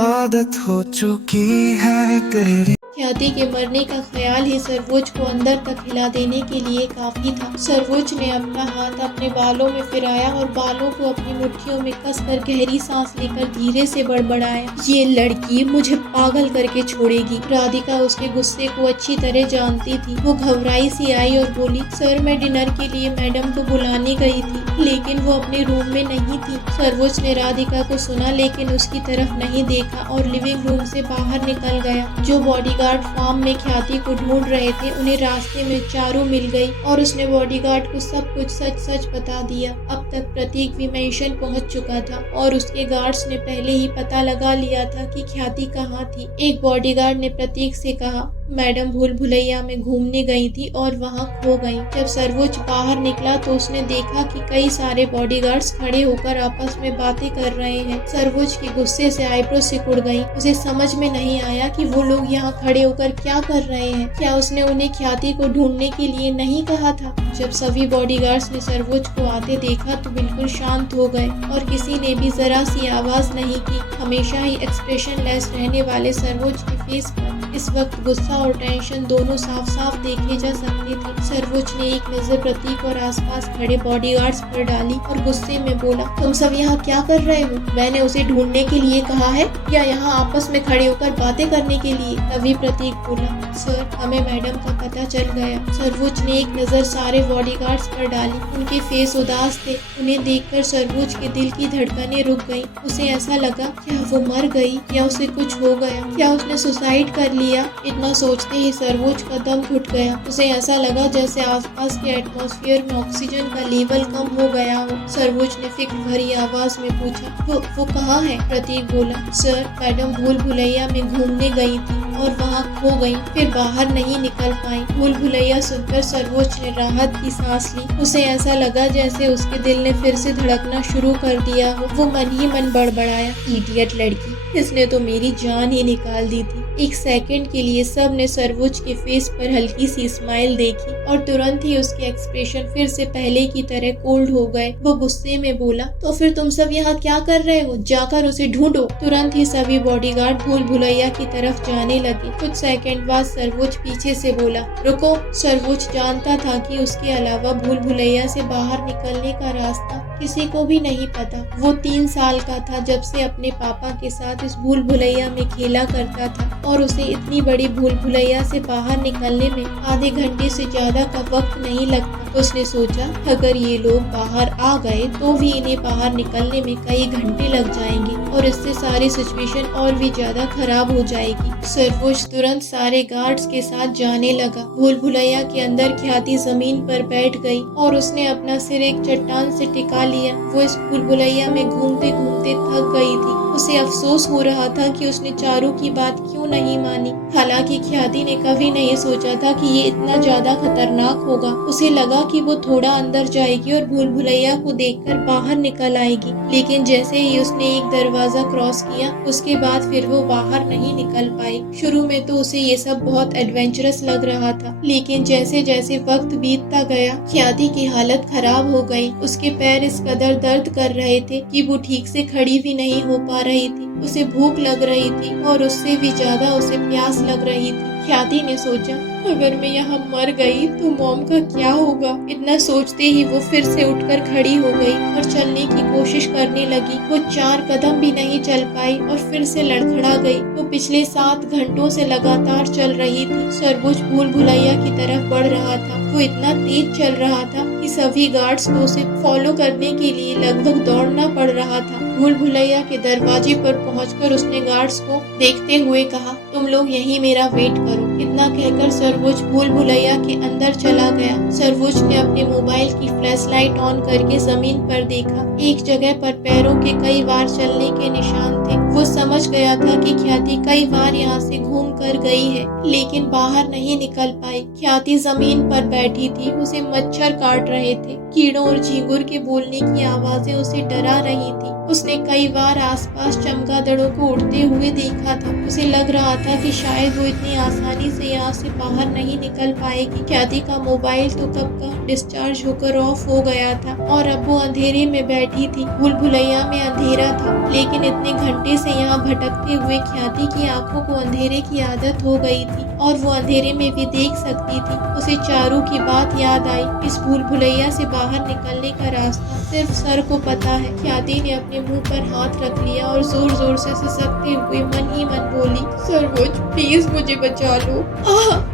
आदत हो चुकी है तेरी। ख्याति के मरने का ख्याल ही सरवोज को अंदर तक हिला देने के लिए काफी था। सरवोज ने अपना हाथ अपने बालों में फिराया और बालों को अपनी मुट्ठियों में कसकर गहरी सांस लेकर धीरे से बड़बड़ाया, ये लड़की मुझे पागल करके छोड़ेगी। राधिका उसके गुस्से को अच्छी तरह जानती थी। वो घबराई सी आई और बोली, सर मैं डिनर के लिए मैडम को बुलाने गई थी, लेकिन वो अपने रूम में नहीं थी। सरवोज ने राधिका को सुना लेकिन उसकी तरफ नहीं देखा और लिविंग रूम से बाहर निकल गया। जो बॉडीगार्ड फार्म में ख्याति को ढूंढ रहे थे उन्हें रास्ते में चारू मिल गई और उसने बॉडीगार्ड को सब कुछ सच सच बता दिया। अब तक प्रतीक भी मैंशन पहुंच चुका था और उसके गार्ड्स ने पहले ही पता लगा लिया था कि ख्याति कहाँ थी। एक बॉडीगार्ड ने प्रतीक से कहा, मैडम भूल भुलैया में घूमने गई थी और वहाँ खो गई। जब सरवोज बाहर निकला तो उसने देखा कि कई सारे बॉडीगार्ड्स खड़े होकर आपस में बातें कर रहे हैं। सरवोज के गुस्से से आईब्रो सिकुड़ गई। उसे समझ में नहीं आया कि वो लोग यहाँ खड़े होकर क्या कर रहे हैं। क्या उसने उन्हें ख्याति को ढूंढने के लिए नहीं कहा था? जब सभी बॉडीगार्ड्स ने सरवोज को आते देखा तो बिल्कुल शांत हो गए और किसी ने भी जरा सी आवाज नहीं की। हमेशा ही एक्सप्रेशन लेस रहने वाले सरवोज के फेस पर इस वक्त गुस्सा और टेंशन दोनों साफ साफ देखे जा सकते थे। सरवोज ने एक नजर प्रतीक और आसपास खड़े बॉडीगार्ड्स पर डाली और गुस्से में बोला, तुम सब यहाँ क्या कर रहे हो? मैंने उसे ढूंढने के लिए कहा है या यहाँ आपस में खड़े होकर बातें करने के लिए? तभी प्रतीक बोला, सर हमें मैडम का पता चल गया। सरवोज ने एक नजर सारे बॉडीगार्ड्स पर डाली। उनके फेस उदास थे। उन्हें देखकर सरवोज के दिल की धड़कनें रुक गईं। उसे ऐसा लगा, क्या वो मर गई या उसे कुछ हो गया? क्या उसने सुसाइड कर लिया? इतना सोचते ही सरवोज का दम घुट गया। उसे ऐसा लगा जैसे आसपास के एटमॉस्फेयर में ऑक्सीजन का लेवल कम हो गया हो। सरवोज ने फिक्र भरी आवाज में पूछा, वो कहाँ है? प्रतीक बोला, सर मैडम भूल भुलैया में घूमने गई थी और वहाँ खो गई, फिर बाहर नहीं निकल पाई। भूल भुलैया सुनकर सरवोज ने राहत की सांस ली। उसे ऐसा लगा जैसे उसके दिल ने फिर से धड़कना शुरू कर दिया हो। वो मन ही मन बड़बड़ाया, इडियट लड़की, इसने तो मेरी जान ही निकाल दी थी। एक सेकंड के लिए सब ने सरवोज के फेस पर हल्की सी स्माइल देखी और तुरंत ही उसके एक्सप्रेशन फिर से पहले की तरह कोल्ड हो गए। वो गुस्से में बोला, तो फिर तुम सब यहाँ क्या कर रहे हो? जाकर उसे ढूंढो। तुरंत ही सभी बॉडीगार्ड भूल भुलैया की तरफ जाने लगे। कुछ सेकंड बाद सरवोज पीछे से बोला, रुको। सरवोज जानता था कि उसके अलावा भूल भुलैया से बाहर निकलने का रास्ता किसी को भी नहीं पता। वो 3 साल का था जब से अपने पापा के साथ इस भूल भुलैया में खेला करता था और उसे इतनी बड़ी भूल भुलैया से बाहर निकलने में आधे घंटे से ज्यादा का वक्त नहीं लगता। उसने सोचा, अगर ये लोग बाहर आ गए तो भी इन्हें बाहर निकलने में कई घंटे लग जाएंगे और इससे सारी सिचुएशन और भी ज्यादा खराब हो जाएगी। सरवोज तुरंत सारे गार्ड्स के साथ जाने लगा। भूल भुलैया के अंदर ख्याति जमीन पर बैठ गई और उसने अपना सिर एक चट्टान से टिका लिया। वो इस भूल भुलैया में घूमते घूमते थक गई थी। उसे अफसोस हो रहा था कि उसने चारू की बात क्यों नहीं मानी। हालांकि ख्याति ने कभी नहीं सोचा था कि ये इतना ज्यादा खतरनाक होगा। उसे लगा कि वो थोड़ा अंदर जाएगी और भूल भुलैया को देखकर बाहर निकल आएगी, लेकिन जैसे ही उसने एक दरवाजा क्रॉस किया उसके बाद फिर वो बाहर नहीं निकल पाई। शुरू में तो उसे ये सब बहुत एडवेंचरस लग रहा था, लेकिन जैसे जैसे वक्त बीतता गया ख्याति की हालत खराब हो गई। उसके पैर इस कदर दर्द कर रहे थे कि वो ठीक से खड़ी भी नहीं हो पा रही थी। उसे भूख लग रही थी और उससे भी ज्यादा उसे प्यास लग रही थी। ख्याति ने सोचा, अगर मैं यहाँ मर गई तो मॉम का क्या होगा? इतना सोचते ही वो फिर से उठकर खड़ी हो गई और चलने की कोशिश करने लगी। वो 4 कदम भी नहीं चल पाई और फिर से लड़खड़ा गई। वो पिछले 7 घंटों से लगातार चल रही थी। सरवोज भूल भुलैया की तरफ बढ़ रहा था। वो इतना तेज चल रहा था कि सभी गार्ड्स को उसे फॉलो करने के लिए लगभग दौड़ना पड़ रहा था। भूल भुलैया के दरवाजे पर पहुंचकर उसने गार्ड्स को देखते हुए कहा, तुम लोग यहीं मेरा वेट करो। इतना कहकर सरवोज भूल भुलैया के अंदर चला गया। सरवोज ने अपने मोबाइल की फ्लैश लाइट ऑन करके जमीन पर देखा। एक जगह पर पैरों के कई बार चलने के निशान थे। वो समझ गया था कि ख्याति कई बार यहाँ से घूम कर गई है, लेकिन बाहर नहीं निकल पाई। ख्याति जमीन पर बैठी थी। उसे मच्छर काट रहे थे। कीड़ों और झींगुर के बोलने की आवाजें उसे डरा रही थी। उसने कई बार आसपास चमगादड़ों को उड़ते हुए देखा था। उसे लग रहा था कि शायद वो इतनी आसानी से यहाँ से बाहर नहीं निकल पाएगी। ख्याति का मोबाइल तो कब का डिस्चार्ज होकर ऑफ हो गया था और अब वो अंधेरे में बैठी थी। भूल भुलैया में अंधेरा था, लेकिन इतने घंटे से यहाँ भटकते हुए ख्याति की आंखों को अंधेरे की आदत हो गई थी और वो अंधेरे में भी देख सकती थी। उसे चारू की बात याद आई, इस भूल भुलैया से बाहर निकलने का रास्ता सिर्फ सर को पता है। ख्याति ने अपने मुंह पर हाथ रख लिया और जोर जोर से सिसकते हुए मन ही मन बोली, सर्वोज प्लीज मुझे बचा लो।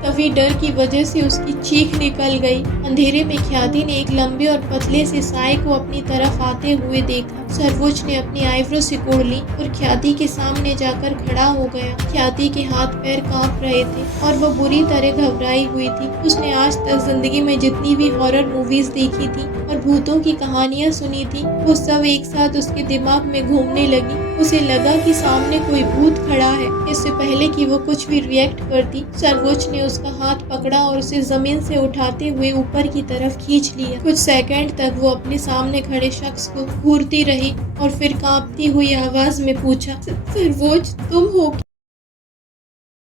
तभी डर की वजह से उसकी चीख निकल गई। अंधेरे में ख्याति ने एक लंबे और पतले से साए को अपनी तरफ आते हुए देखा। सर्वोज ने अपनी आईब्रो सिकोड़ ली और ख्याति के सामने जाकर खड़ा हो गया। ख्याति के हाथ पैर कांप रहे थे और वह बुरी तरह घबराई हुई थी। उसने आज तक जिंदगी में जितनी भी हॉरर मूवीज देखी थी और भूतों की कहानियां सुनी थी, वो सब एक साथ उसके दिमाग में घूमने लगी। उसे लगा कि सामने कोई भूत खड़ा है। इससे पहले कि वो कुछ भी रिएक्ट करती, सर्वोज ने उसका हाथ पकड़ा और उसे जमीन से उठाते हुए ऊपर की तरफ खींच लिया। कुछ सेकंड तक वो अपने सामने खड़े शख्स को घूरती रही और फिर कांपती हुई आवाज में पूछा, सर्वोज तुम हो?